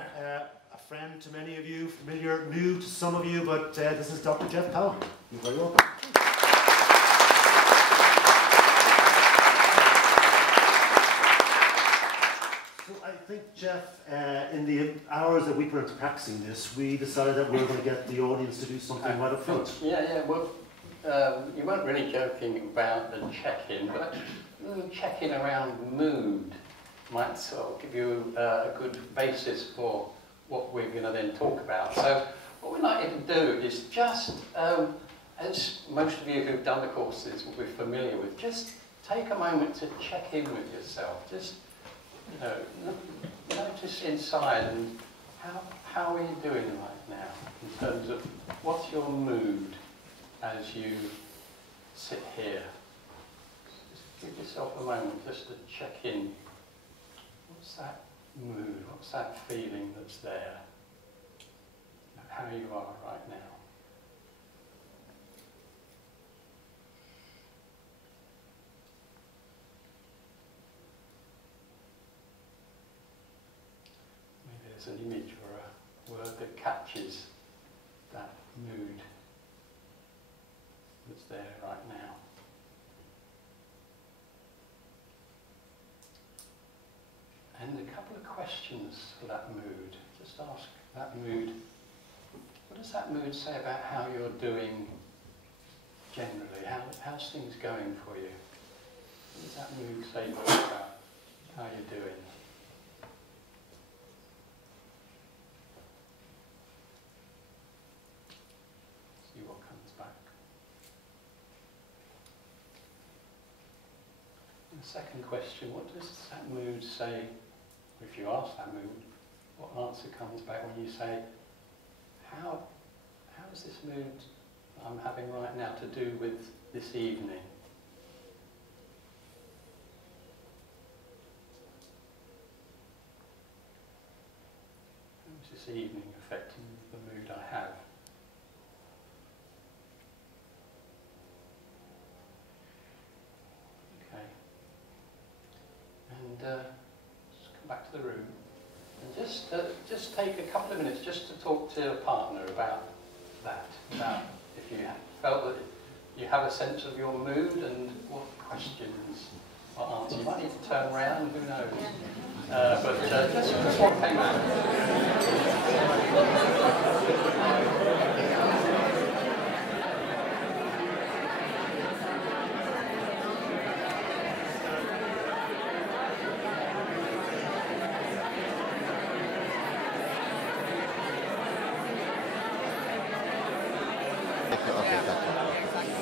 A friend to many of you, familiar, new to some of you, but this is Dr. Geoff Pelham. You're very welcome. So I think, Geoff, in the hours that we put into practicing this, we decided that we were going to get the audience to do something right up front. Well, you weren't really joking about the check-in, but check-in around mood might sort of give you a good basis for what we're going to then talk about. So what we'd like you to do is just, as most of you who've done the courses will be familiar with, just take a moment to check in with yourself. Just, notice inside and how are you doing right now in terms of what's your mood as you sit here. Just give yourself a moment just to check in. What's that mood? What's that feeling that's there? How you are right now. Maybe there's an image or a word that captures that mood that's there right now. And a couple of questions for that mood. Just ask that mood, what does that mood say about how you're doing generally? How's things going for you? What does that mood say about how you're doing? See what comes back. And the second question, what does that mood say? If you ask that mood, what answer comes back when you say, how is this mood I'm having right now to do with this evening? How is this evening affecting the mood I have? Okay. And back to the room and just take a couple of minutes just to talk to a partner about that, about if you felt that you have a sense of your mood and what questions, what answers. You might need to turn around, who knows. But just what came out.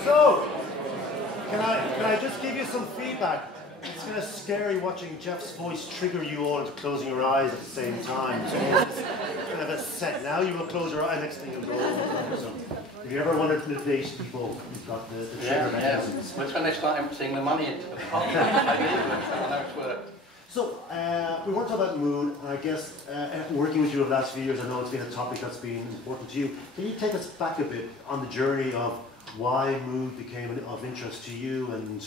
So, can I just give you some feedback? It's kind of scary watching Geoff's voice trigger you all into closing your eyes at the same time. So it's kind of a set. Now you will close your eyes, next thing you'll go over. So if you ever wanted to date people, you've got the trigger mechanisms. It's when they start emptying the money into the pot. I know it's worked. So, we want to talk about mood, and I guess working with you over the last few years, I know it's been a topic that's been important to you. Can you take us back a bit on the journey of why mood became of interest to you and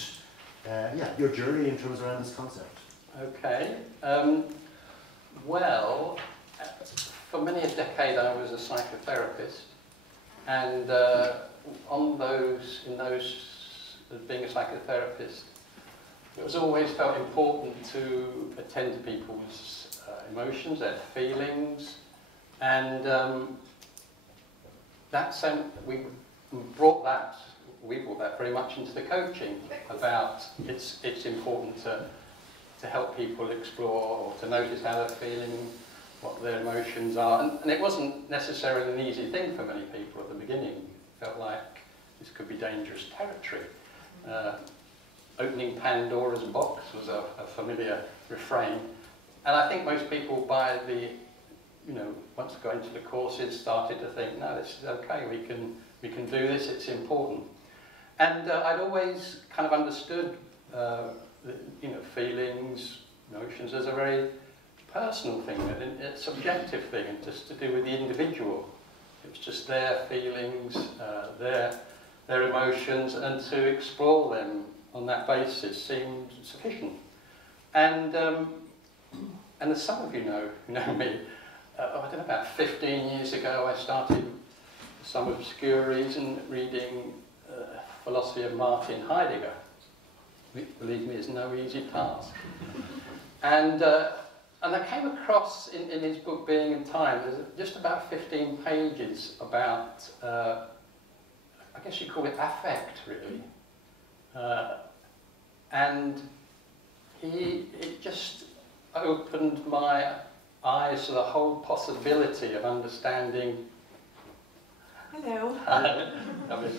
your journey in terms around this concept? Okay. Well, for many a decade I was a psychotherapist, and being a psychotherapist, it was always felt important to attend to people's emotions, their feelings, and we brought that very much into the coaching about it's important to help people explore or to notice how they're feeling, what their emotions are, and it wasn't necessarily an easy thing for many people at the beginning. It felt like this could be dangerous territory. Opening Pandora's box was a familiar refrain, and I think most people once they got into the courses started to think, no, this is okay, we can do this, it's important. And I'd always kind of understood feelings, emotions as a very personal thing, a subjective thing, and just to do with the individual. It was just their feelings, their emotions, and to explore them on that basis seemed sufficient. And as some of you know, who know me, I don't know, about 15 years ago, I started, for some obscure reason, reading philosophy of Martin Heidegger, which, believe me, is no easy task. And I came across, in his book Being in Time, there's just about 15 pages about, I guess you call it affect, really. And it just opened my eyes to the whole possibility of understanding. Hello. I mean,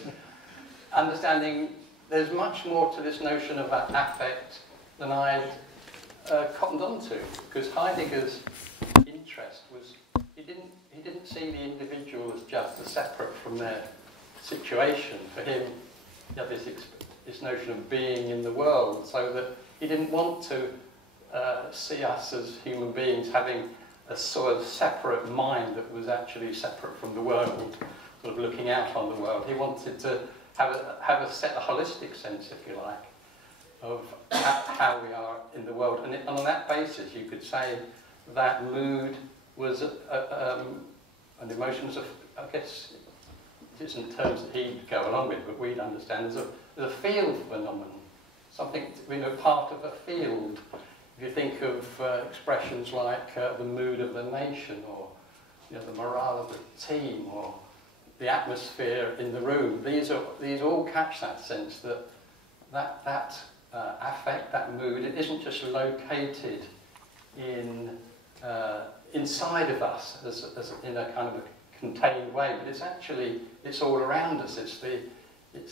understanding there's much more to this notion of affect than I'd cottoned onto, because Heidegger's interest was he didn't see the individual as just as separate from their situation. For him, you have this notion of being in the world, so that he didn't want to see us as human beings having a sort of separate mind that was actually separate from the world, sort of looking out on the world. He wanted to have a holistic sense, if you like, of how we are in the world. And on that basis, you could say that mood was, and emotions, I guess, it isn't terms that he'd go along with, but we'd understand as a field phenomenon, something, part of a field. If you think of expressions like the mood of the nation, or the morale of the team, or the atmosphere in the room, these all catch that sense that affect, that mood, it isn't just located inside of us as in a kind of a contained way, but it's all around us. It's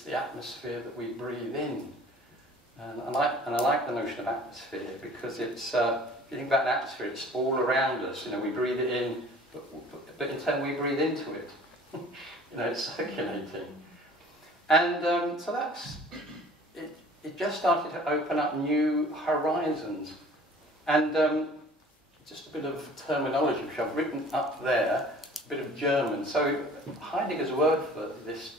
the atmosphere that we breathe in. And I like the notion of atmosphere, because it's, if you think about an atmosphere, it's all around us. We breathe it in, but in turn we breathe into it. It's circulating. And so that's, it just started to open up new horizons. And just a bit of terminology, which I've written up there, a bit of German. So Heidegger's word for this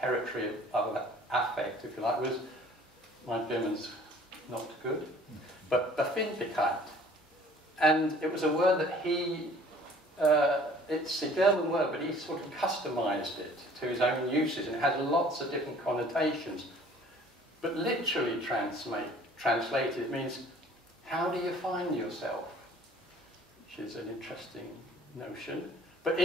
territory of affect, if you like, was, my German's not good, but Befindlichkeit. And it was a word that it's a German word, but he sort of customized it to his own uses, and it has lots of different connotations. But literally translated, it means, how do you find yourself? Which is an interesting notion. But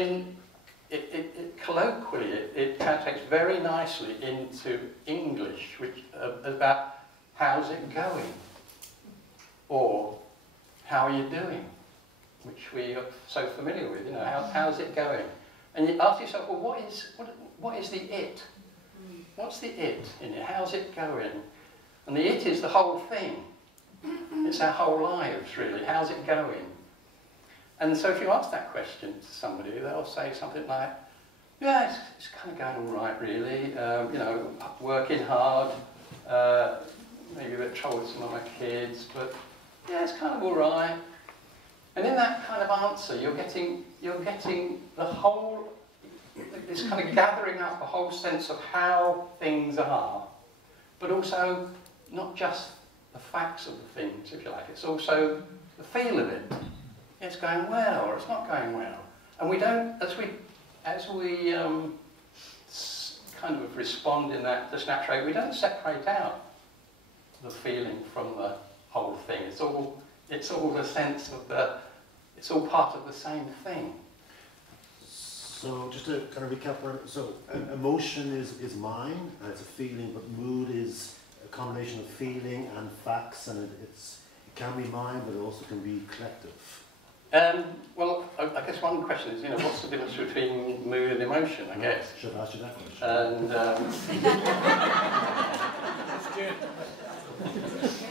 colloquially, it translates very nicely into English, which about how's it going, or how are you doing, which we are so familiar with. How's it going? And you ask yourself, well, what is the it? What's the it in it? How's it going? And the it is the whole thing. It's our whole lives, really. How's it going? And so if you ask that question to somebody, they'll say something like, yeah, it's kind of going all right, really. Working hard, maybe a bit of trouble with some of my kids, but yeah, it's kind of all right. And in that kind of answer, you're getting the whole, it's kind of gathering up a whole sense of how things are, but also not just the facts of the things, if you like. It's also the feel of it. It's going well, or it's not going well. And we don't, as we kind of respond in that just natural way, we don't separate out the feeling from the whole thing. It's all the sense of it's all part of the same thing. So just to kind of recap, so emotion is mind, and it's a feeling, but mood is a combination of feeling and facts, and it can be mind, but it also can be collective. Well, I guess one question is, what's the difference between mood and emotion, I guess? Should I ask you that question? And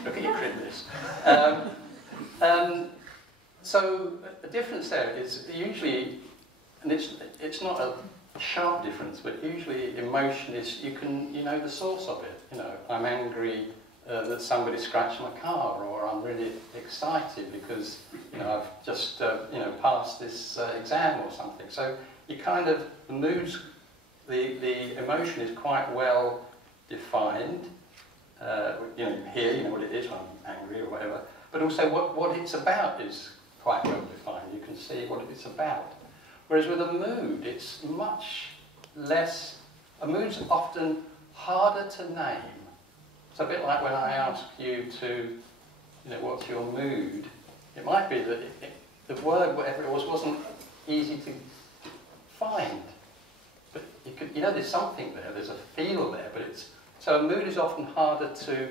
look at your critics. So the difference there is usually, and it's not a sharp difference, but usually emotion is, you know the source of it. I'm angry that somebody scratched my car, or I'm really excited because I've just passed this exam or something. So you kind of, the moods, the emotion is quite well defined. Here, you know what it is when I'm angry or whatever. But also what it's about is quite well defined. You can see what it's about. Whereas with a mood, it's much less, a mood's often harder to name. It's a bit like when I ask you to, what's your mood? It might be that the word, whatever it was, wasn't easy to find. But you could, there's something there, there's a feel there, but so a mood is often harder to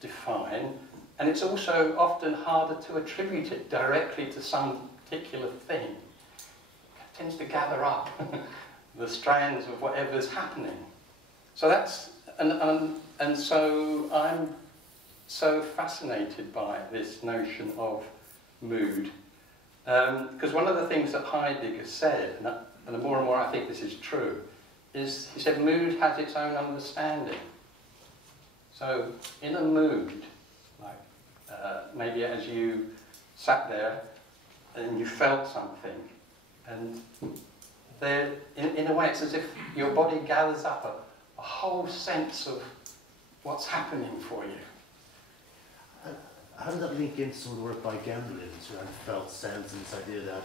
define, and it's also often harder to attribute it directly to some particular thing. It tends to gather up the strands of whatever's happening. So that's, and so I'm so fascinated by this notion of mood. Because one of the things that Heidegger said, and the more and more I think this is true, is he said mood has its own understanding. So in a mood, like maybe as you sat there and you felt something, and there, in a way it's as if your body gathers up a whole sense of what's happening for you. How does that link into some of the work by Gendlin around felt sense and this idea that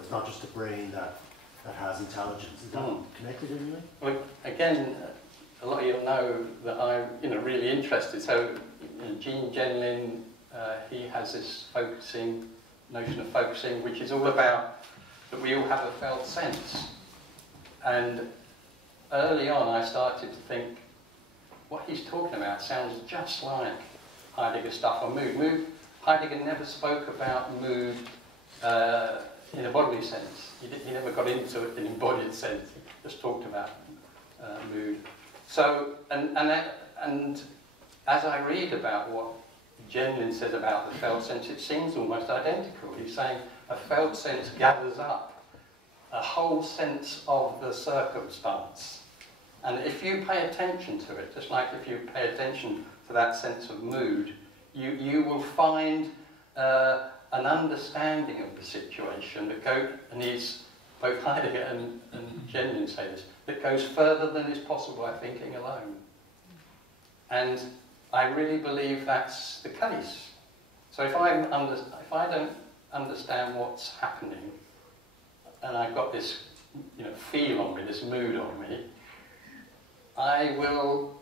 it's not just the brain that has intelligence? Is that connected in any way? Well, again, a lot of you know that I'm really interested. So Gene Gendlin, he has this notion of focusing, which is all about that we all have a felt sense. And early on I started to think what he's talking about sounds just like Heidegger stuff on mood. Heidegger never spoke about mood in a bodily sense. He never got into it in an embodied sense. He just talked about mood. So, and as I read about what Gendlin says about the felt sense, it seems almost identical. He's saying a felt sense gathers up a whole sense of the circumstance. And if you pay attention to it, just like if you pay attention to that sense of mood, you will find an understanding of the situation that and both Heidegger and Gendlin say this, that goes further than is possible by thinking alone. And I really believe that's the case. So if I don't understand what's happening, and I've got this feel on me, this mood on me, I will,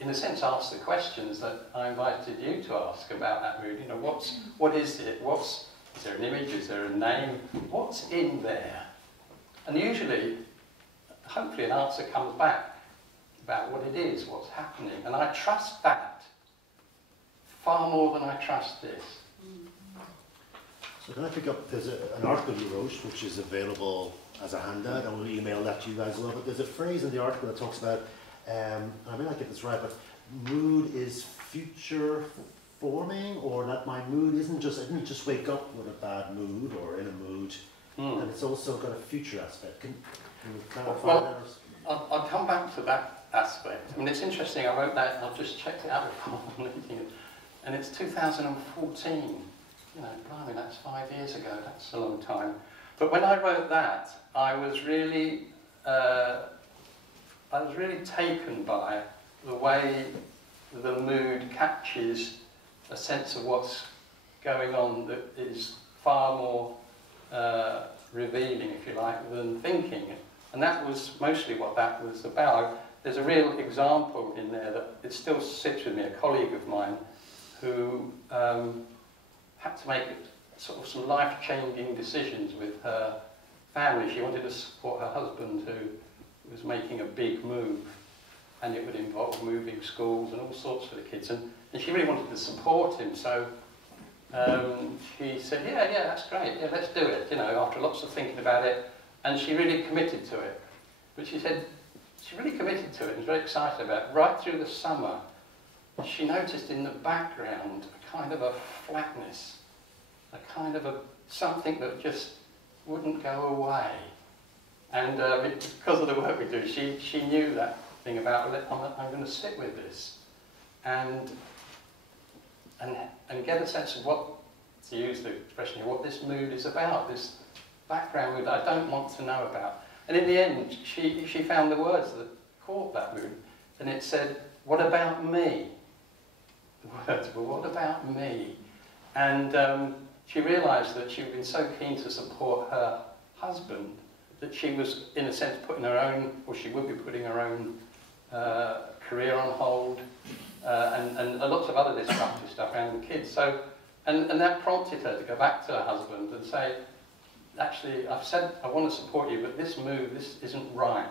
in a sense, ask the questions that I invited you to ask about that mood. What is it? Is there an image? Is there a name? What's in there? And usually, hopefully, an answer comes back about what it is, what's happening. And I trust that far more than I trust this. So can I pick up, there's an article you wrote, which is available as a handout, and we'll email that to you guys as well, but there's a phrase in the article that talks about, I may not get this right, but mood is future forming, or that my mood I didn't just wake up with a bad mood or in a mood, and it's also got a future aspect. Can you clarify that? I'll come back to that aspect. I mean, it's interesting, I wrote that, and I've just checked it out before, and it's 2014. Blimey, that's 5 years ago, that's a long time. But when I wrote that, I was really taken by the way the mood catches a sense of what's going on that is far more revealing, if you like, than thinking. And that was mostly what that was about. There's a real example in there that it still sits with me, a colleague of mine who had to make sort of some life-changing decisions with her family. She wanted to support her husband who was making a big move, and it would involve moving schools and all sorts for the kids, and she really wanted to support him, so she said, yeah, that's great, yeah, let's do it, after lots of thinking about it, and she really committed to it. But she said she really committed to it and was very excited about it. Right through the summer, she noticed in the background a kind of a flatness, a kind of something that just wouldn't go away. And because of the work we do, she knew that thing about, I'm going to sit with this and get a sense of what, to use the expression here, what this mood is about, this background mood that I don't want to know about. And in the end, she found the words that caught that mood, and it said, what about me? The words were, what about me? And she realised that she had been so keen to support her husband that she was, in a sense, putting her own, or she would be putting her own career on hold, and a lot of other disruptive stuff around the kids. So, and that prompted her to go back to her husband and say, actually, I've said I want to support you, but this move, this isn't right.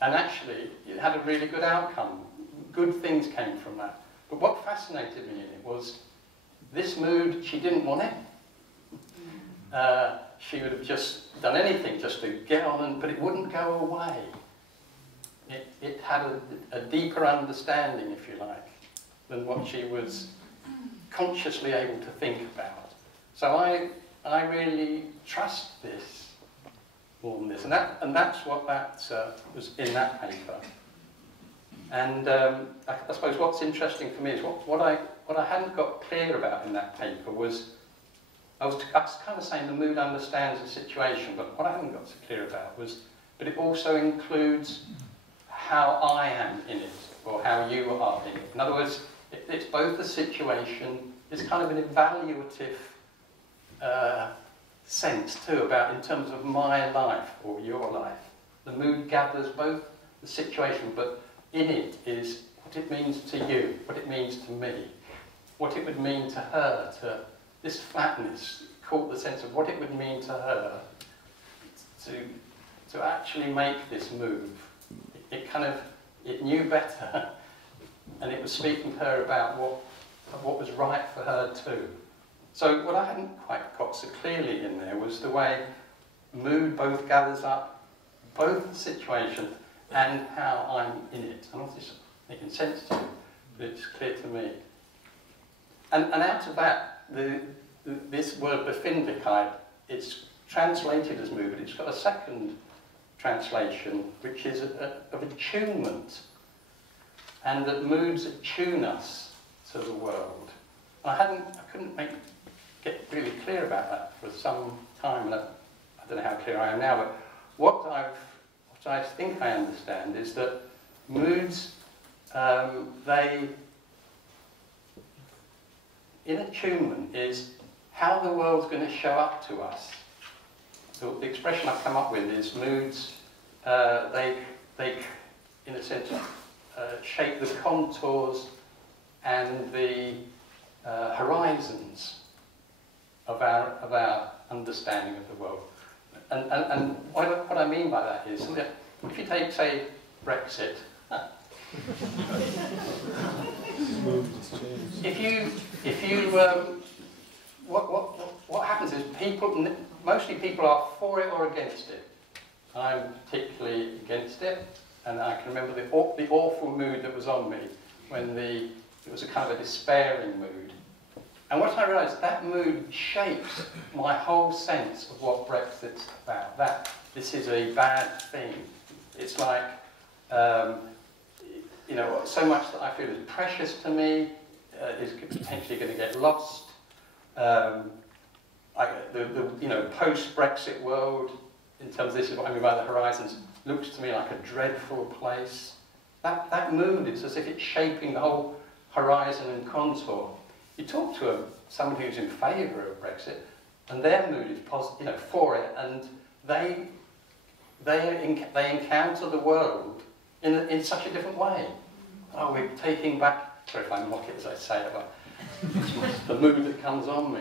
And actually, it had a really good outcome. Good things came from that. But what fascinated me in it was this mood, she didn't want it. She would have just done anything just to get on, but it wouldn't go away. It had a deeper understanding, if you like, than what she was consciously able to think about. So I really trust this more than this, and that's what that was in that paper. And I suppose what's interesting for me is what I hadn't got clear about in that paper was I was kind of saying the mood understands the situation, but what I hadn't got so clear about was, but it also includes how I am in it, or how you are in it. In other words, it's both a situation, it's kind of an evaluative sense too, about in terms of my life or your life. The mood gathers both the situation, but in it is what it means to you, what it means to me, what it would mean to her, to this flatness, caught the sense of what it would mean to her to actually make this move. It knew better, and it was speaking to her about what was right for her too. So what I hadn't quite got so clearly in there was the way mood both gathers up both the situation and how I'm in it. And all this making sense to you, but it's clear to me. And out of that, this word Befindlichkeit, it's translated as mood, but it's got a second translation, which is of attunement, and that moods attune us to the world. I couldn't get really clear about that for some time, and I don't know how clear I am now, but what I think I understand is that moods, in attunement is how the world's going to show up to us. So the expression I've come up with is moods, they in a sense, shape the contours and the horizons of our understanding of the world. And what I mean by that is, that if you take, say, Brexit, what happens is mostly people are for it or against it. I'm particularly against it, and I can remember the awful mood that was on me when it was a kind of a despairing mood. And what I realised, that mood shapes my whole sense of what Brexit's about. That this is a bad thing. It's like, you know, so much that I feel is precious to me is potentially going to get lost. The post-Brexit world, in terms of this is what I mean by the horizons, looks to me like a dreadful place. That mood, it's as if it's shaping the whole horizon and contour. You talk to someone who's in favour of Brexit, and their mood is positive, for it, and they encounter the world in such a different way. Oh, we're taking back. Sorry if I mock it as I say it, but the mood that comes on me.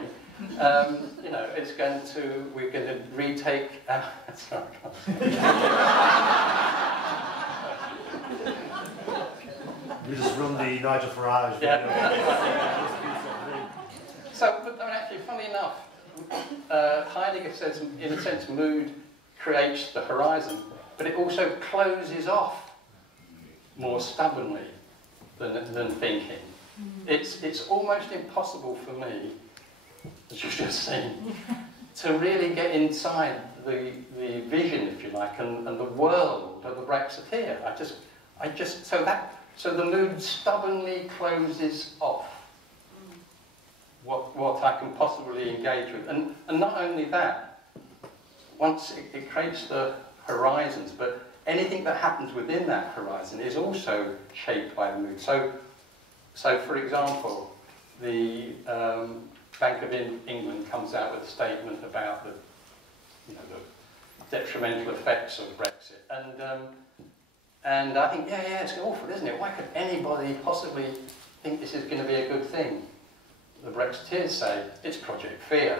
We're going to retake. Sorry. We just run the Nigel Farage. Yeah. But actually, funny enough, Heidegger says, in a sense, mood creates the horizon, but it also closes off more stubbornly than thinking. It's almost impossible for me, as you've just seen, to really get inside the vision, if you like, and the world of the Brexiteer. So the mood stubbornly closes off what I can possibly engage with. And not only that, once it creates the horizons, but anything that happens within that horizon is also shaped by the mood. So for example, Bank of England comes out with a statement about the, you know, the detrimental effects of Brexit, and I think, yeah, it's awful, isn't it? Why could anybody possibly think this is going to be a good thing? The Brexiteers say it's Project Fear.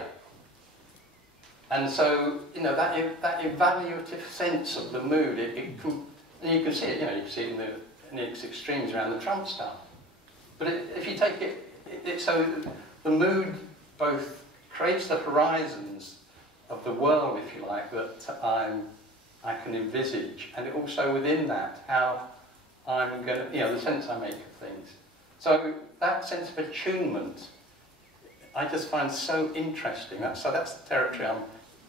And so, you know, that evaluative sense of the mood, and you can see it, you know, you can see it in its extremes around the Trump stuff. But if you take it, so the mood both creates the horizons of the world, if you like, that I can envisage, and it also within that, how I'm going to, you know, the sense I make of things. So that sense of attunement, I just find so interesting. So that's the territory I'm,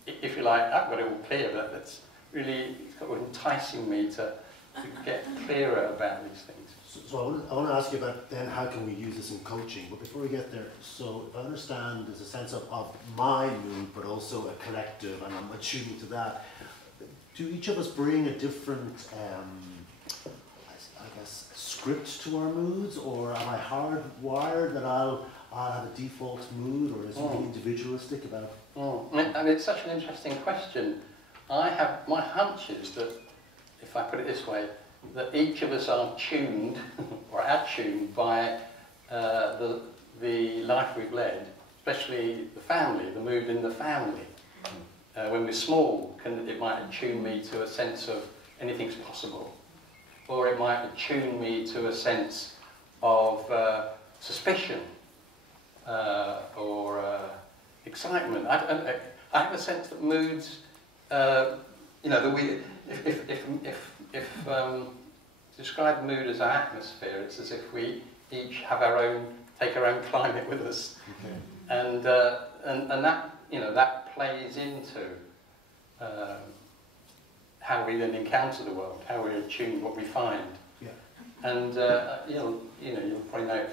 if you like, I've got it all clear, but that's really enticing me to get clearer about these things. So I want to ask you about then how can we use this in coaching, but before we get there, so if I understand there's a sense of my mood, but also a collective, and I'm attuning to that, do each of us bring a different, I guess, script to our moods, or am I hardwired that I'll have a default mood, or is something individualistic about? I mean, it's such an interesting question. My hunch is that, if I put it this way, that each of us are tuned, or attuned by the life we've led, especially the family, the mood in the family. When we're small, it might attune me to a sense of anything's possible, or it might attune me to a sense of suspicion or excitement. I have a sense that moods, you know, that we, if describe mood as an atmosphere, it's as if we each have take our own climate with us, okay. and that, you know, that plays into how we then encounter the world, how we attune what we find. Yeah. And you'll probably know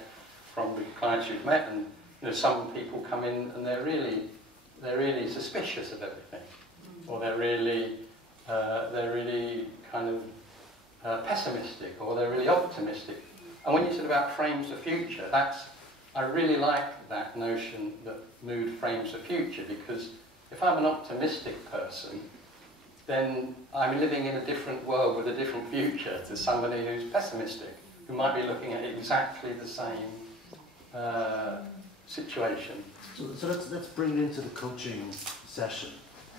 from the clients you've met, and you know, some people come in and they're really suspicious of everything, or they're really kind of pessimistic, or they're really optimistic. And when you said about frames the future, I really like that notion that mood frames the future, because if I'm an optimistic person, then I'm living in a different world with a different future to somebody who's pessimistic, who might be looking at exactly the same situation. So let's bring it into the coaching session.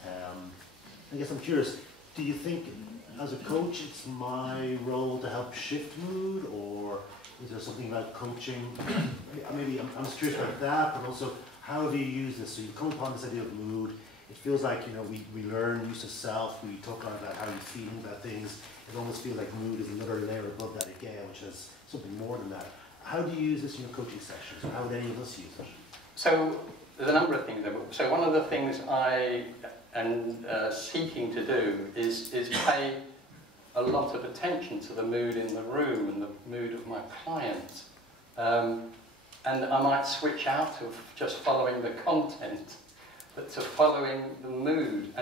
I guess I'm curious, do you think as a coach it's my role to help shift mood, or is there something about coaching? Maybe I'm just curious about that, but also how have you used this? So you come upon this idea of mood. It feels like, you know, we learn use of self, we talk a lot about how you're feeling about things. It almost feels like mood is another layer above that again, which has something more than that. How do you use this in your coaching sessions, or how would any of us use it? So there's a number of things there. So one of the things I am seeking to do is pay a lot of attention to the mood in the room and the mood of my clients. And I might switch out of just following the content, but to following the mood.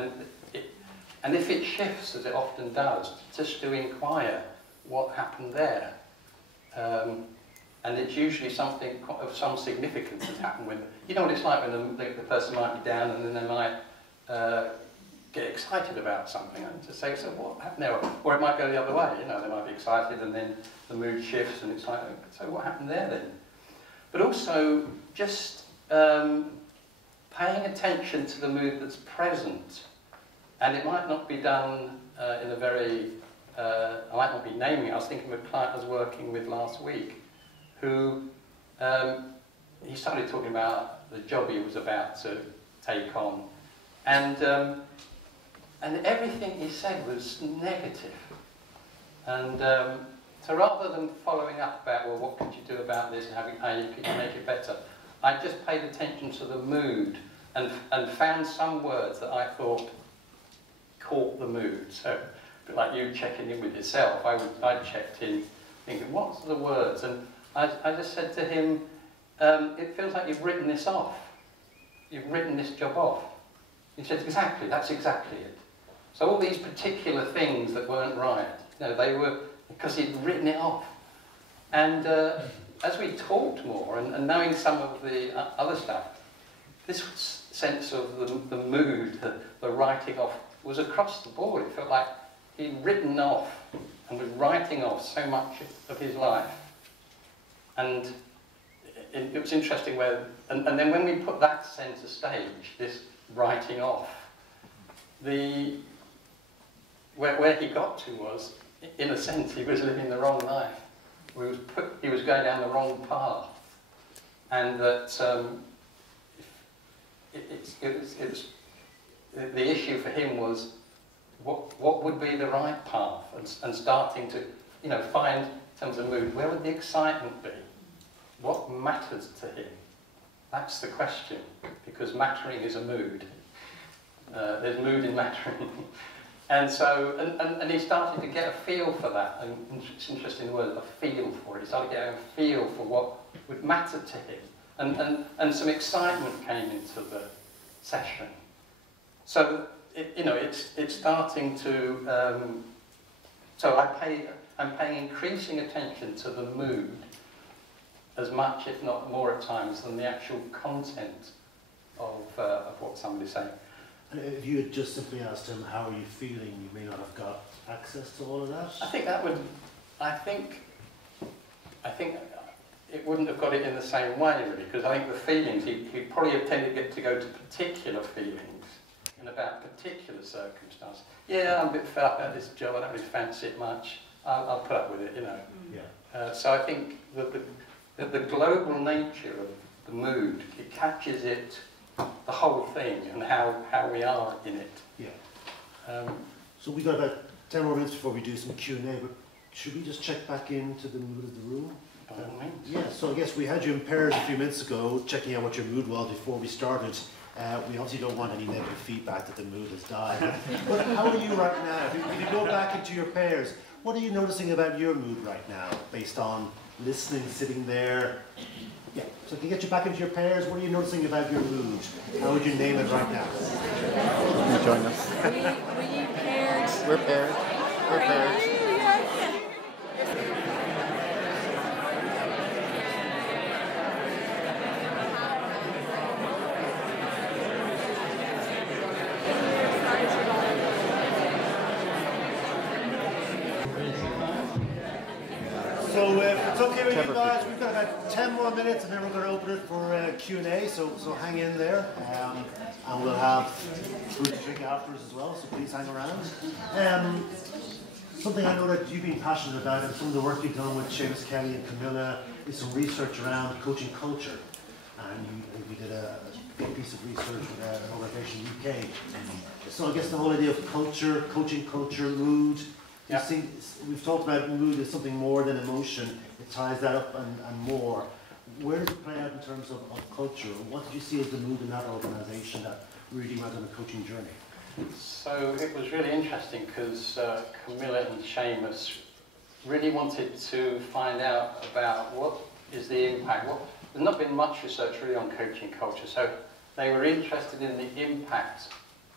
And if it shifts, as it often does, just to inquire what happened there. And it's usually something of some significance has happened when, you know what it's like when the person might be down and then they might get excited about something and to say, so what happened there? Or it might go the other way, you know, they might be excited and then the mood shifts and it's like, so what happened there then? But also just paying attention to the mood that's present. And it might not be done in a very, I might not be naming it. I was thinking of a client I was working with last week who, he started talking about the job he was about to take on. And everything he said was negative. And so rather than following up about, well, what could you do about this and how you could make it better, I just paid attention to the mood and found some words that I thought caught the mood. So, a bit like you checking in with yourself, I checked in thinking, what's the words? And I just said to him, it feels like you've written this off. You've written this job off. He said, exactly, that's exactly it. So all these particular things that weren't right, you know, they were because he'd written it off. And as we talked more and knowing some of the other stuff, this sense of the mood, the writing off, was across the board. It felt like he'd written off and was writing off so much of his life. And it was interesting where, and then when we put that centre stage, this writing off, where he got to was, in a sense, he was living the wrong life. He was going down the wrong path, and that the issue for him was what would be the right path, and starting to find, in terms of mood, where would the excitement be? What matters to him? That's the question, because mattering is a mood. There's mood in mattering. And so, and he started to get a feel for that, and it's an interesting word, a feel for it. He started getting a feel for what would matter to him, and some excitement came into the session. So, it's starting to, so I'm paying increasing attention to the mood, as much, if not more at times, than the actual content of what somebody's saying. If you had just simply asked him, how are you feeling, you may not have got access to all of that? I think it wouldn't have got it in the same way, really, because I think the feelings, he'd probably have tended to go to particular feelings in about particular circumstances. Yeah, I'm a bit fed up about this job, I don't really fancy it much, I'll put up with it, Yeah. So I think that the global nature of the mood, it catches it, the whole thing, and how we are in it. Yeah. So we've got about 10 more minutes before we do some Q&A, but should we just check back into the mood of the room? By all means. Yeah, so I guess we had you in pairs a few minutes ago, checking out what your mood was before we started. We obviously don't want any negative feedback that the mood has died. But how are you right now? If you go back into your pairs, what are you noticing about your mood right now, based on listening, sitting there? Yeah, so to get you back into your pairs, what are you noticing about your mood? How would you name it right now? Can you join us? Were you paired? We're paired. We're paired. So if it's okay with you guys, we've got about 10 more minutes and then we're going to open it for Q&A, so hang in there. And we'll have food to drink afterwards as well, so please hang around. Something I know that you've been passionate about, and some of the work you've done with Seamus Kelly and Camilla, is some research around coaching culture. And we did a big piece of research with an organisation in the UK. So I guess the whole idea of culture, coaching culture, mood. Yeah. We've talked about mood as something more than emotion. It ties that up and more. Where does it play out in terms of culture? What did you see as the mood in that organisation that really went on a coaching journey? So it was really interesting because Camilla and Seamus really wanted to find out about what is the impact. There's not been much research really on coaching culture, so they were interested in the impact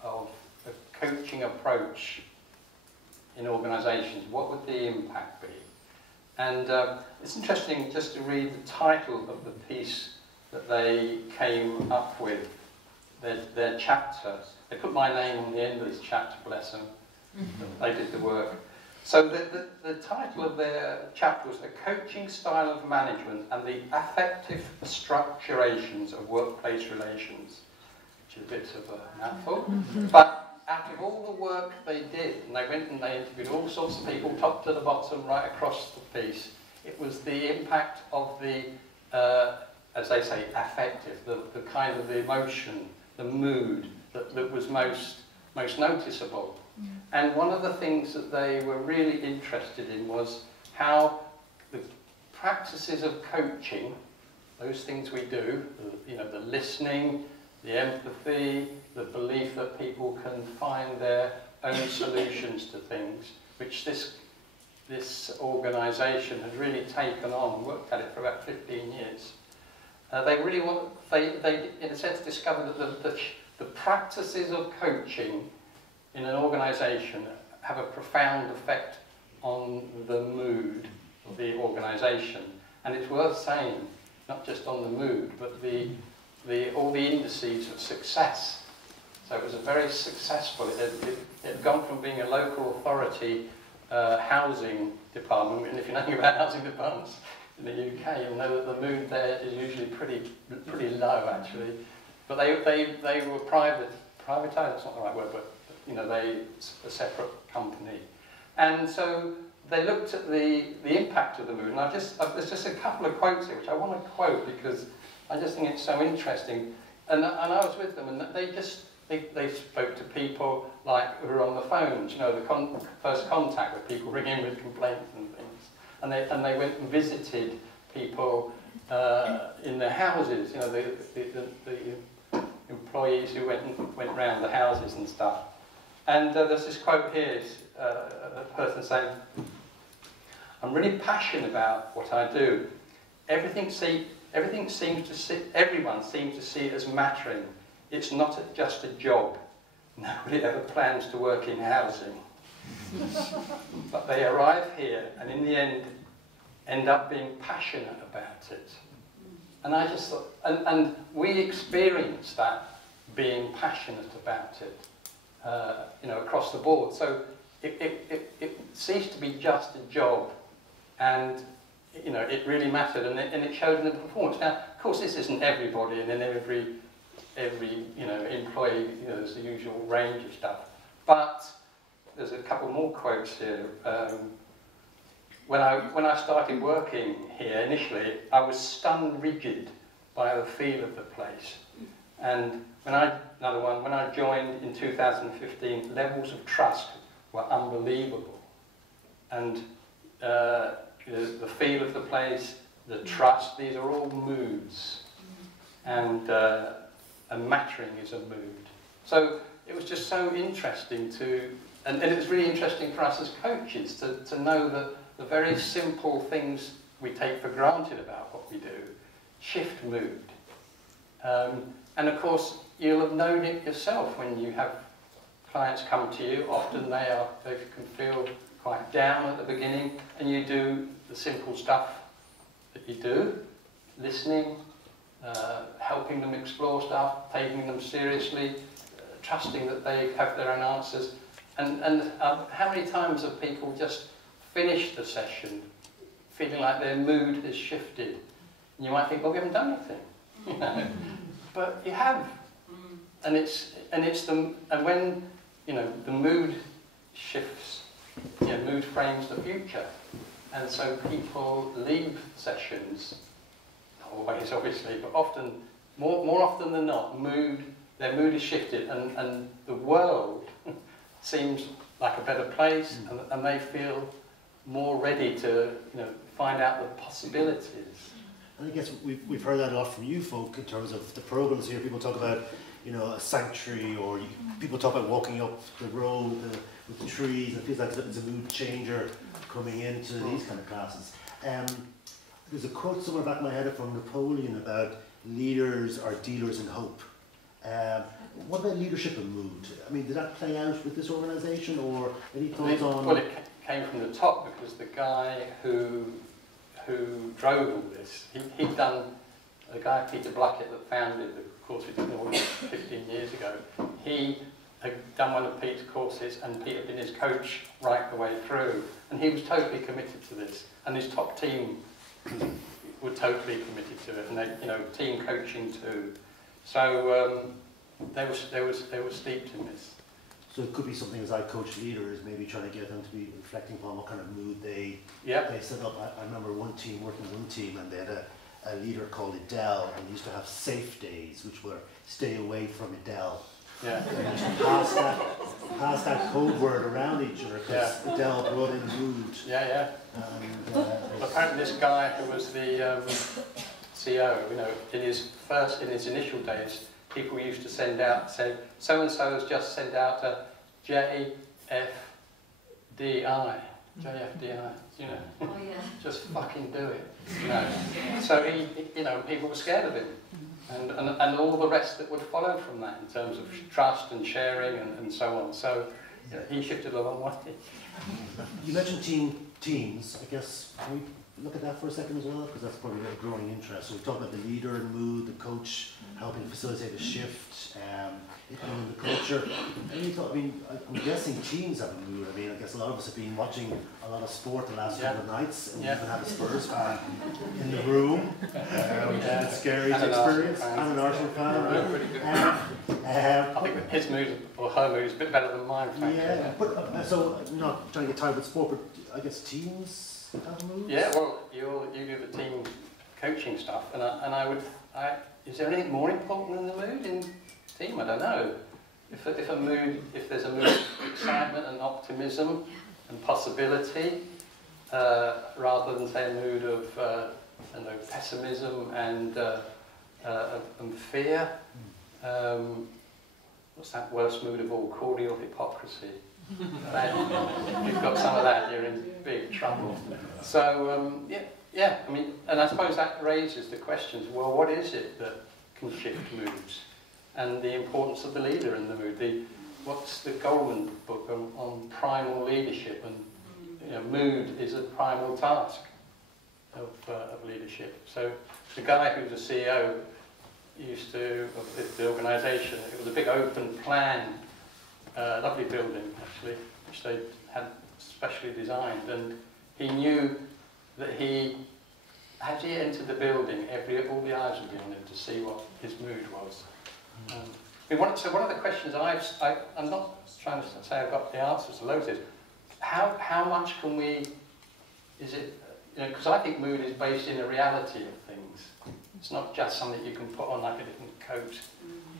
of a coaching approach in organisations. What would the impact be? And it's interesting just to read the title of the piece that they came up with, their chapter. They put my name on the end of this chapter, bless them. They did the work. So the title of their chapter was The Coaching Style of Management and the Affective Structurations of Workplace Relations, which is a bit of a mouthful. But out of all the work they did, and they went and they interviewed all sorts of people, top to the bottom, right across the piece, it was the impact of the, as they say, affective, the kind of the emotion, the mood that was most noticeable. And one of the things that they were really interested in was how the practices of coaching, those things we do, the listening, the empathy, the belief that people can find their own solutions to things, which this organisation had really taken on, worked at it for about 15 years. They really they in a sense discovered that the practices of coaching in an organisation have a profound effect on the mood of the organisation. And it's worth saying, not just on the mood, but the all the indices of success. So it was a very successful, it had gone from being a local authority housing department, and if you know anything about housing departments in the UK, you'll know that the mood there is usually pretty low actually. But they were privatised, that's not the right word, but you know, a separate company. And so they looked at the impact of the mood, and there's just a couple of quotes here which I want to quote because I just think it's so interesting. And I was with them, and they spoke to people like who were on the phones, you know, the first contact with people ringing with complaints and things. And they went and visited people in their houses, you know, the employees who went around the houses and stuff. And there's this quote here, a person saying, "I'm really passionate about what I do. Everyone seems to see it as mattering. It's not just a job. Nobody ever plans to work in housing. But they arrive here and in the end up being passionate about it." And I just thought, and we experience that being passionate about it, you know, across the board. So it ceased to be just a job, and you know, it really mattered, and it showed in the performance. Now, of course, this isn't everybody, and in every you know, employee, you know, there's the usual range of stuff. But there's a couple more quotes here. When I started working here initially, I was stunned rigid by the feel of the place. And when I joined in 2015, levels of trust were unbelievable. And the feel of the place, the trust, these are all moods. And mattering is a mood. So it was just so interesting and it was really interesting for us as coaches to know that the very simple things we take for granted about what we do shift mood. And of course, you'll have known it yourself when you have clients come to you. Often they can feel quite down at the beginning, and you do the simple stuff that you do, listening, helping them explore stuff, taking them seriously, trusting that they have their own answers. And how many times have people just finished the session feeling like their mood has shifted? And you might think, well, we haven't done anything, you know, but you have. And when you know the mood shifts, you know, mood frames the future, and so people leave sessions. Not always, obviously, but often, more often than not, their mood is shifted, and the world seems like a better place, and they feel more ready to, you know, find out the possibilities. And I guess we've heard that a lot from you folk in terms of the programs here. People talk about, you know, a sanctuary, or people talk about walking up the road with the trees. It feels like it's a mood changer coming into these kind of classes. There's a quote somewhere back in my head from Napoleon about leaders are dealers in hope. What about leadership and mood? I mean, did that play out with this organisation, or any thoughts on? Well, it came from the top, because the guy who drove all this, he'd done, the guy Peter Blackett that founded the course we did more than 15 years ago, he had done one of Pete's courses, and Pete had been his coach right the way through, and he was totally committed to this, and his top team were totally committed to it, and they, you know, team coaching too. So they were steeped in this. So it could be something as I coach leaders, maybe trying to get them to be reflecting upon what kind of mood they set up. I remember working with one team, and they had a leader called Adele, and used to have safe days, which were stay away from Adele. Yeah. And used to pass that code word around each other, because Adele brought in mood. Yeah, yeah. And, apparently this guy who was the CEO, you know, in his initial days, people used to send out, say, so-and-so has just sent out a JFDI, you know, just fucking do it, you know. So he, you know, people were scared of him, and all the rest that would follow from that in terms of trust and sharing and so on. So you know, he shifted a long way. You mentioned teams. I guess can we look at that for a second as well? Because that's probably a growing interest. So we talked about the leader and mood, the coach helping facilitate a shift, in the culture. Any thought, I mean, I'm guessing teams have a mood. I mean, I guess a lot of us have been watching a lot of sport the last couple of nights, and we even have a Spurs fan in the room, which is scary to experience. And an Arsenal fan, right? I think his mood, or her mood, is a bit better than mine, frankly. Yeah, but so, I'm not trying to get tired with sport, but I guess teams have moods? Yeah, well, you do the team coaching stuff, and is there anything more important than the mood in team? I don't know. If there's a mood of excitement and optimism and possibility, rather than say a mood of pessimism and fear. What's that worst mood of all? Cordial hypocrisy. You've got some of that, you're in big trouble. So yeah. I mean, and I suppose that raises the questions. Well, what is it that can shift moods, and the importance of the leader in the mood? What's the Goldman book on primal leadership? And mood is a primal task of leadership. So the guy who's the CEO of the organisation, it was a big open plan, lovely building actually, which they had specially designed, and he knew that as he entered the building, all the eyes would be on him to see what his mood was. So one of the questions I'm not trying to say I've got the answers to loads, is how much can we, because I think mood is based in a reality of things. It's not just something you can put on like a different coat.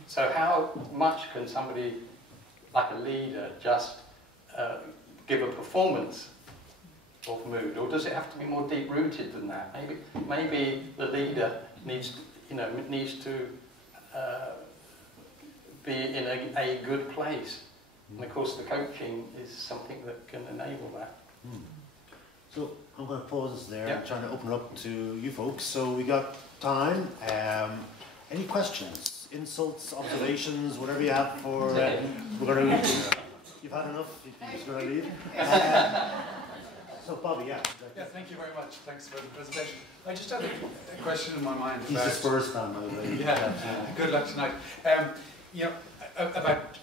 So how much can somebody, like a leader, just give a performance of mood, or does it have to be more deep-rooted than that? Maybe the leader needs to be in a good place, and of course the coaching is something that can enable that. So I'm going to pause us there and trying to open it up to you folks. So we got time. Any questions, insults, observations, whatever you have for? We're going to. You've had enough. You're just going to leave. So Bobby, Yeah, thank you very much. Thanks for the presentation. I just had a question in my mind about... He's a Spurs fan, by the way. Yeah, good luck tonight. About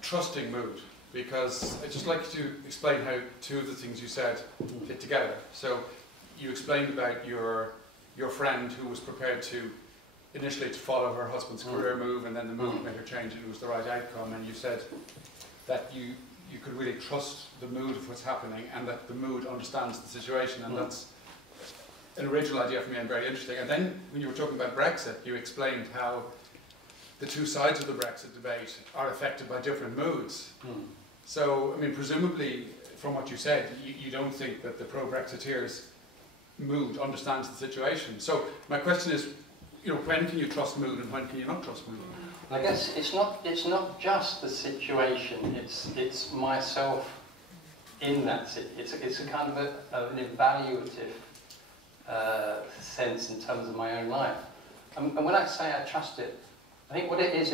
trusting mood, because I'd just like to explain how two of the things you said fit together. So you explained about your friend who was prepared to initially to follow her husband's career move, and then the move made her change and it was the right outcome, and you said that you could really trust the mood of what's happening, and that the mood understands the situation, and that's an original idea for me and very interesting. And then when you were talking about Brexit, you explained how the two sides of the Brexit debate are affected by different moods. So, I mean, presumably, from what you said, you don't think that the pro-Brexiteers' mood understands the situation. So my question is, when can you trust mood and when can you not trust mood? I guess it's not just the situation. It's myself in that situation. It's a kind of an evaluative sense in terms of my own life. And when I say I trust it, I think what it is,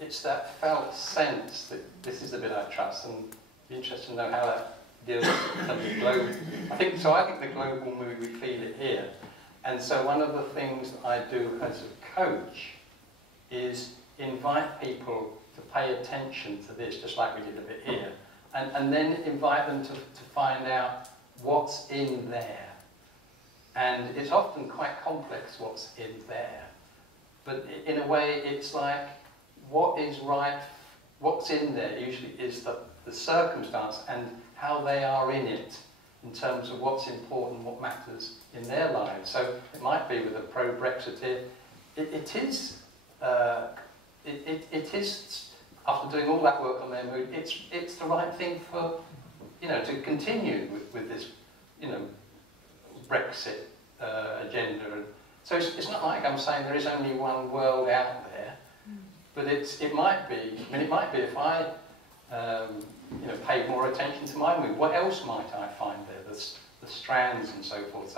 it's that felt sense that this is the bit I trust, and be interested to know how that deals with something global. I think the global mood, we feel it here. And so one of the things that I do as a coach is invite people to pay attention to this, just like we did a bit here, and then invite them to find out what's in there. And it's often quite complex what's in there. But in a way, it's like, what is right, what's in there usually is the circumstance and how they are in it, in terms of what's important, what matters in their lives. So it might be with a pro-Brexiteer, it is, after doing all that work on their mood, it's the right thing for, to continue with this, Brexit agenda. And so it's not like I'm saying there is only one world out there, but it might be. I mean, it might be if I, paid more attention to my mood. What else might I find there? The strands and so forth.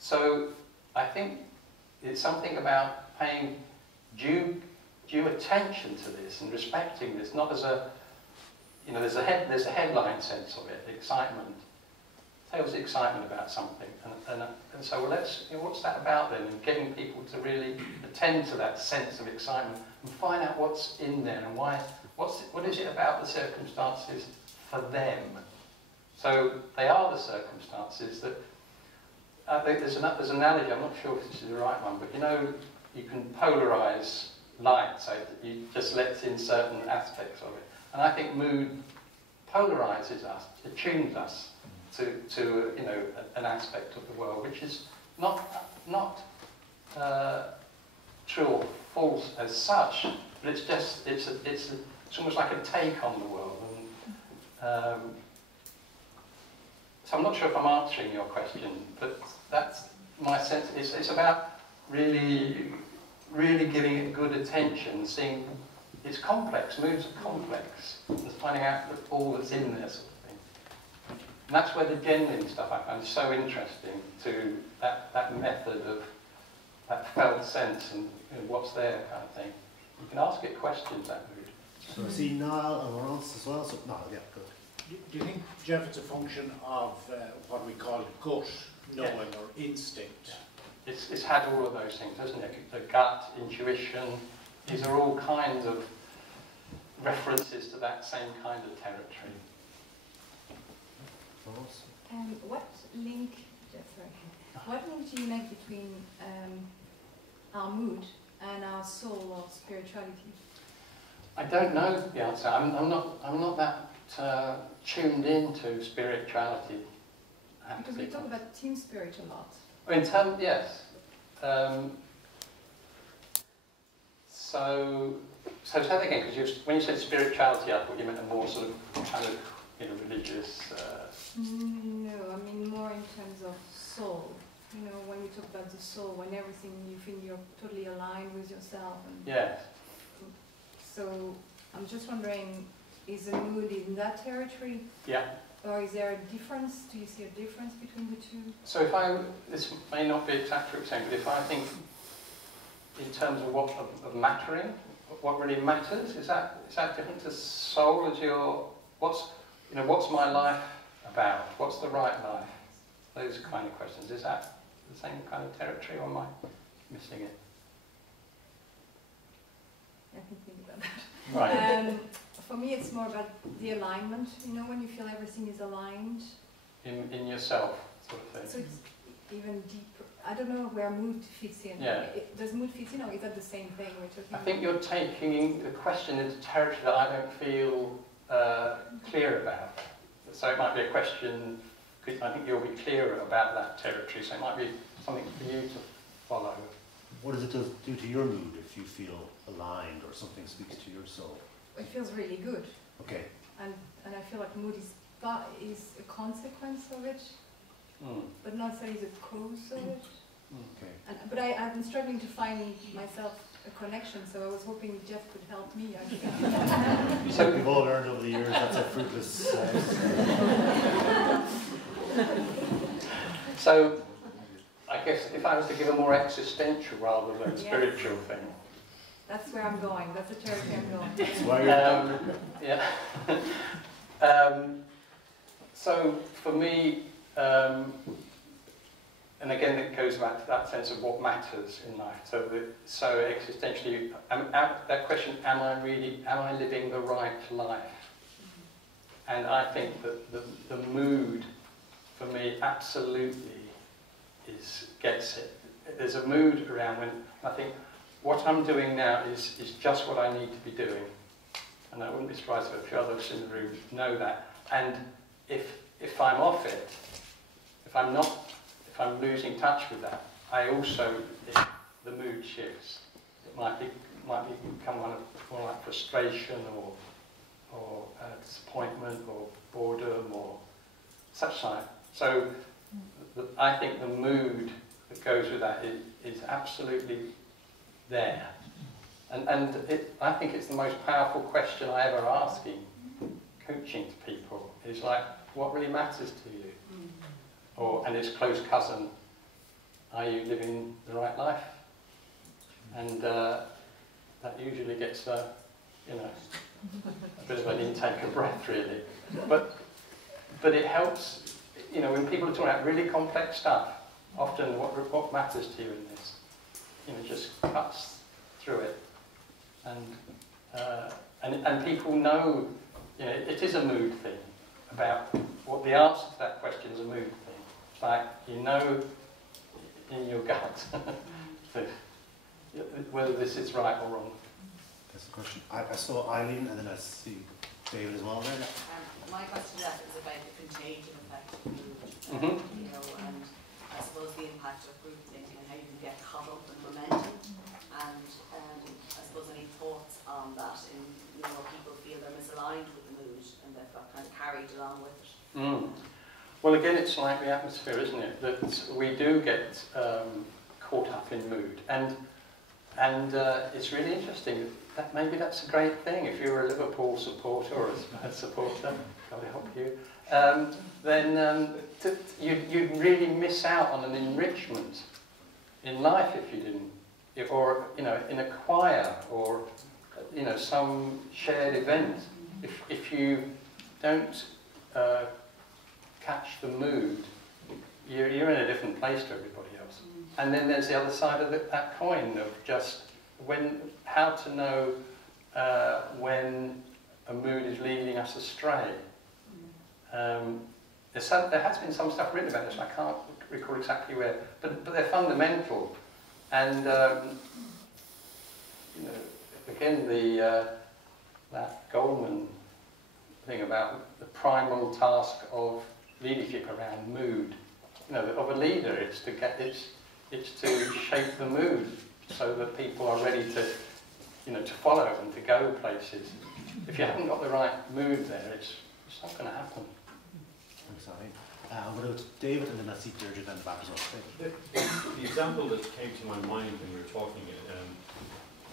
So I think it's something about paying due attention to this and respecting this, not as a, there's a headline sense of it, excitement. tells excitement about something. And so, well, what's that about then? And getting people to really attend to that sense of excitement and find out what's in there and why. What is it about the circumstances for them? So they are the circumstances that. There's an analogy. I'm not sure if this is the right one, but you know, you can polarize light, so that you just let in certain aspects of it. And I think mood polarizes us, attunes us to you know, an aspect of the world which is not true or false as such, but it's just it's almost like a take on the world. And so I'm not sure if I'm answering your question, but that's my sense. It's about really giving it good attention, seeing it's complex. Moods are complex, and finding out all that's in there, sort of thing. And that's where the genuine stuff I find so interesting, to that method of that felt sense and what's there kind of thing. You can ask it questions, that mood. So I see Niall and Laurence as well. So Niall, yeah, good. Do you think, Geoff, it's a function of what we call gut knowing or instinct? Yeah. It's had all of those things, hasn't it? The gut, intuition, these are all kinds of references to that same kind of territory. What link do you make between our mood and our soul or spirituality? I don't know the answer. I'm not that tuned into spirituality. Because we talk about team spirit a lot. In terms, yes. So say that again, because when you said spirituality, I thought you meant a more sort of kind of, you know, religious. No, I mean more in terms of soul. You know, when we talk about the soul, when everything you think you're totally aligned with yourself. And yes. So I'm just wondering, is the mood in that territory? Yeah. Or is there a difference? Do you see a difference between the two? So this may not be exactly the same, but if I think in terms of of mattering, what really matters, is that different to soul as what's my life about? What's the right life? Those kind of questions. Is that the same kind of territory, or am I missing it? I can think about that. Right. For me, it's more about the alignment. You know, when you feel everything is aligned. In yourself, sort of thing. So it's even deeper. I don't know where mood fits in. Yeah. Does mood fit in, or is that the same thing we're talking about? I think you're taking the question into territory that I don't feel clear about. So it might be a question, I think you'll be clearer about that territory, so it might be something for you to follow. What does it do to your mood if you feel aligned or something speaks to your soul? It feels really good. Okay. And I feel like mood is a consequence of it, but not necessarily the cause of it. Okay. But I've been struggling to find myself a connection, so I was hoping Geoff could help me. So we've all learned over the years that's a fruitless. So I guess if I was to give a more existential rather than spiritual thing. That's where I'm going. That's the territory I'm going. That's why you're yeah. So for me, and again, it goes back to that sense of what matters in life. So existentially, that question: Am I living the right life? And I think that the mood, for me, absolutely gets it. There's a mood around when I think what I'm doing now is just what I need to be doing, and I wouldn't be surprised if a few others in the room know that. And if I'm off it, if I'm losing touch with that, the mood shifts. It might become one of more like frustration or disappointment or boredom or such like. So I think the mood that goes with that is absolutely there. And I think it's the most powerful question I ever ask in coaching to people, is like, what really matters to you? And its close cousin, are you living the right life? And that usually gets a bit of an intake of breath, really. But it helps. you know, when people are talking about really complex stuff, often what matters to you in this, you know, just cuts through it. And people know, you know, it is a mood thing about what the answer to that question is. A mood thing. It's like, you know in your gut whether this is right or wrong. That's the question. I saw Eileen and then I see David as well there. My question to that is about the contagion effect of mood, you know, and I suppose the impact of group thinking and how you can get caught up in momentum, and I suppose any thoughts on that, in, you know, people feel they're misaligned with the mood and they've got kind of carried along with it. Well, again, it's like the atmosphere, isn't it? That we do get caught up in mood, and it's really interesting. That maybe that's a great thing. If you're a Liverpool supporter or a Spurs supporter, God help you, then you'd really miss out on an enrichment in life if you didn't, or you know, in a choir or you know, some shared event. If you don't catch the mood, you're in a different place to everybody else. And then there's the other side of that coin of just how to know when a mood is leading us astray. There has been some stuff written about this, I can't recall exactly where, but they're fundamental. And you know, again, that Goldman thing about the primal task of leadership around mood. You know, of a leader, it's to shape the mood so that people are ready to, you know, to follow and to go places. If you haven't got the right mood there, it's not going to happen. I'm sorry. I'm going to go to David and then I'll see Deirdre then back as well. The example that came to my mind when we were talking,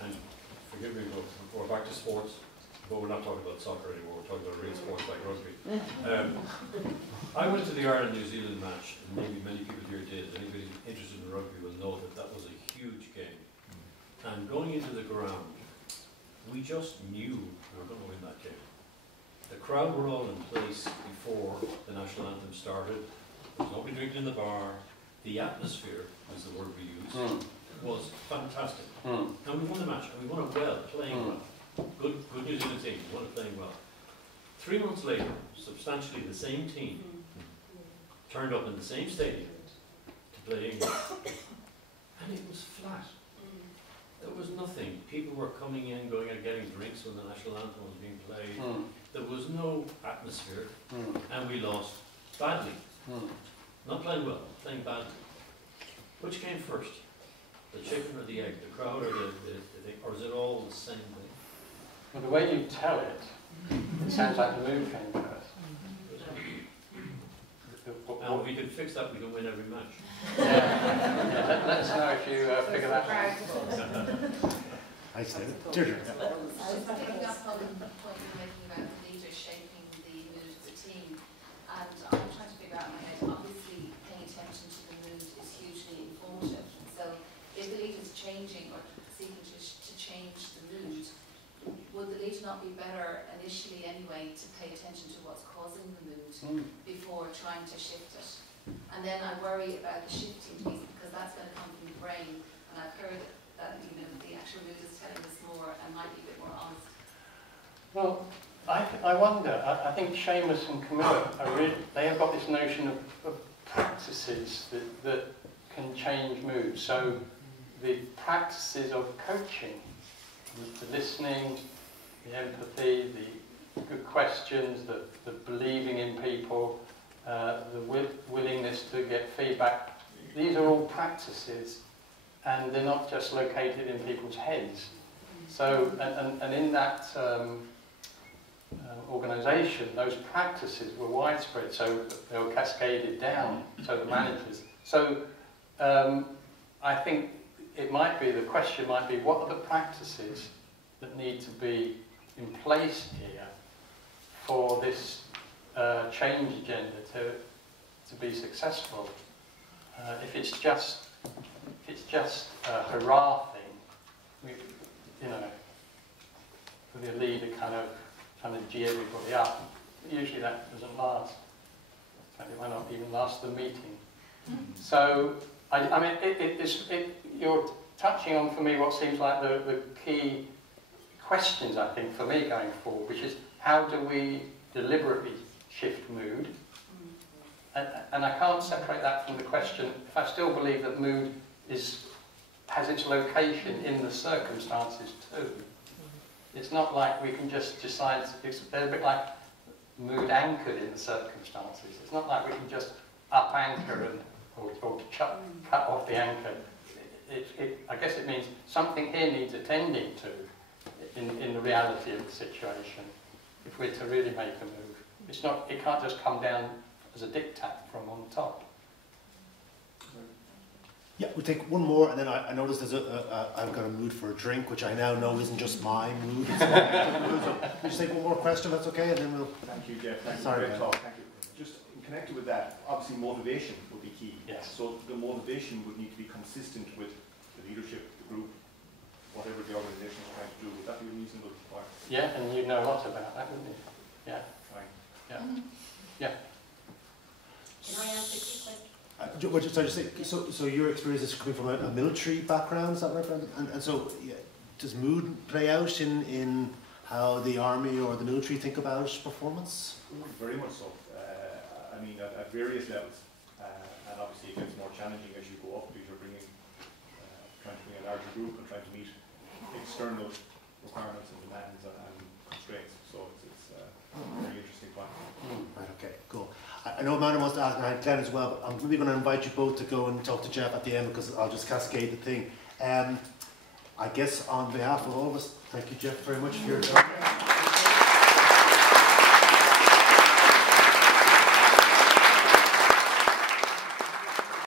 and forgive me, we're back to sports, but we're not talking about soccer anymore, we're talking about real sports like rugby. I went to the Ireland-New Zealand match, and maybe many people here did. Anybody interested in rugby will know that that was a huge game. And going into the ground, we just knew we were going to win that game. The crowd were all in place before the national anthem started. There was nobody drinking in the bar. The atmosphere, is the word we used, was fantastic. And we won the match, and we won it well, playing well. Good New Zealand team, we won it playing well. 3 months later, substantially the same team turned up in the same stadium to play England. And it was flat. There was nothing. People were coming in, going and getting drinks when the national anthem was being played. There was no atmosphere, and we lost badly. Not playing well, playing badly. Which came first? The chicken or the egg? The crowd or the thing? Or is it all the same thing? Well, the way you tell it, it sounds like the mood came first. And if we could fix that, we can win every match. Let us know if you figure that out. I said it. Deirdre. I was picking up on the point you were making about the leader shaping the mood of the team, and I'm trying to figure out in my head, obviously paying attention to the mood is hugely informative. So if the leader is changing or seeking to change the mood, would the leader not be better initially anyway to pay attention to what's causing the mood before trying to shift it? And then I worry about the shifting piece because that's going to come from the brain, and I've heard that, you know, the actual mood is telling us more and might be a bit more honest. Well, I wonder, I think Seamus and Camilla they have got this notion of practices that can change mood. So the practices of coaching, the listening, the empathy, the good questions, the believing in people, the willingness to get feedback, these are all practices, and they're not just located in people's heads. So, and in that organisation, those practices were widespread, so they were cascaded down to the managers. So I think it might be, the question might be, what are the practices that need to be in place here for this change agenda to be successful? If it's just a hurrah thing, you know, with the leader kind of trying to gee everybody up, usually that doesn't last. It might not even last the meeting. So, I mean, you're touching on for me what seems like the key questions, I think, for me going forward, which is how do we deliberately shift mood? And I can't separate that from the question, if I still believe that mood has its location in the circumstances too. It's not like we can just decide, they're a bit like mood anchored in the circumstances. It's not like we can just up anchor or cut off the anchor. I guess it means something here needs attending to in the reality of the situation if we're to really make a move. It can't just come down as a diktat from on top. Yeah, we'll take one more, and then I noticed I've got a mood for a drink, which I now know isn't just my mood. It's my mood. So we'll just take one more question, if that's okay, and then we'll... Thank you, Geoff. Thank you Sorry, for the talk. Thank you. Just connected with that, obviously motivation would be key. Yes. So the motivation would need to be consistent with the leadership, the group, whatever the organisation is trying to do. Would that be a reasonable part? Yeah, and you know a lot about that, wouldn't you? Yeah. Fine. Yeah. Yeah. Can I ask a quick question? So your experience is coming from a military background, is that right? And so, yeah, does mood play out in how the army or the military think about performance? Very much so. I mean, at various levels, and obviously it gets more challenging as you go up because you're trying to bring a larger group and trying to meet external requirements and demands and constraints. So it's a very interesting point. Right. Okay. Cool. I know Amanda wants to ask, and Glenn as well, but I'm really going to invite you both to go and talk to Geoff at the end because I'll just cascade the thing. I guess on behalf of all of us, thank you, Geoff, very much for your time.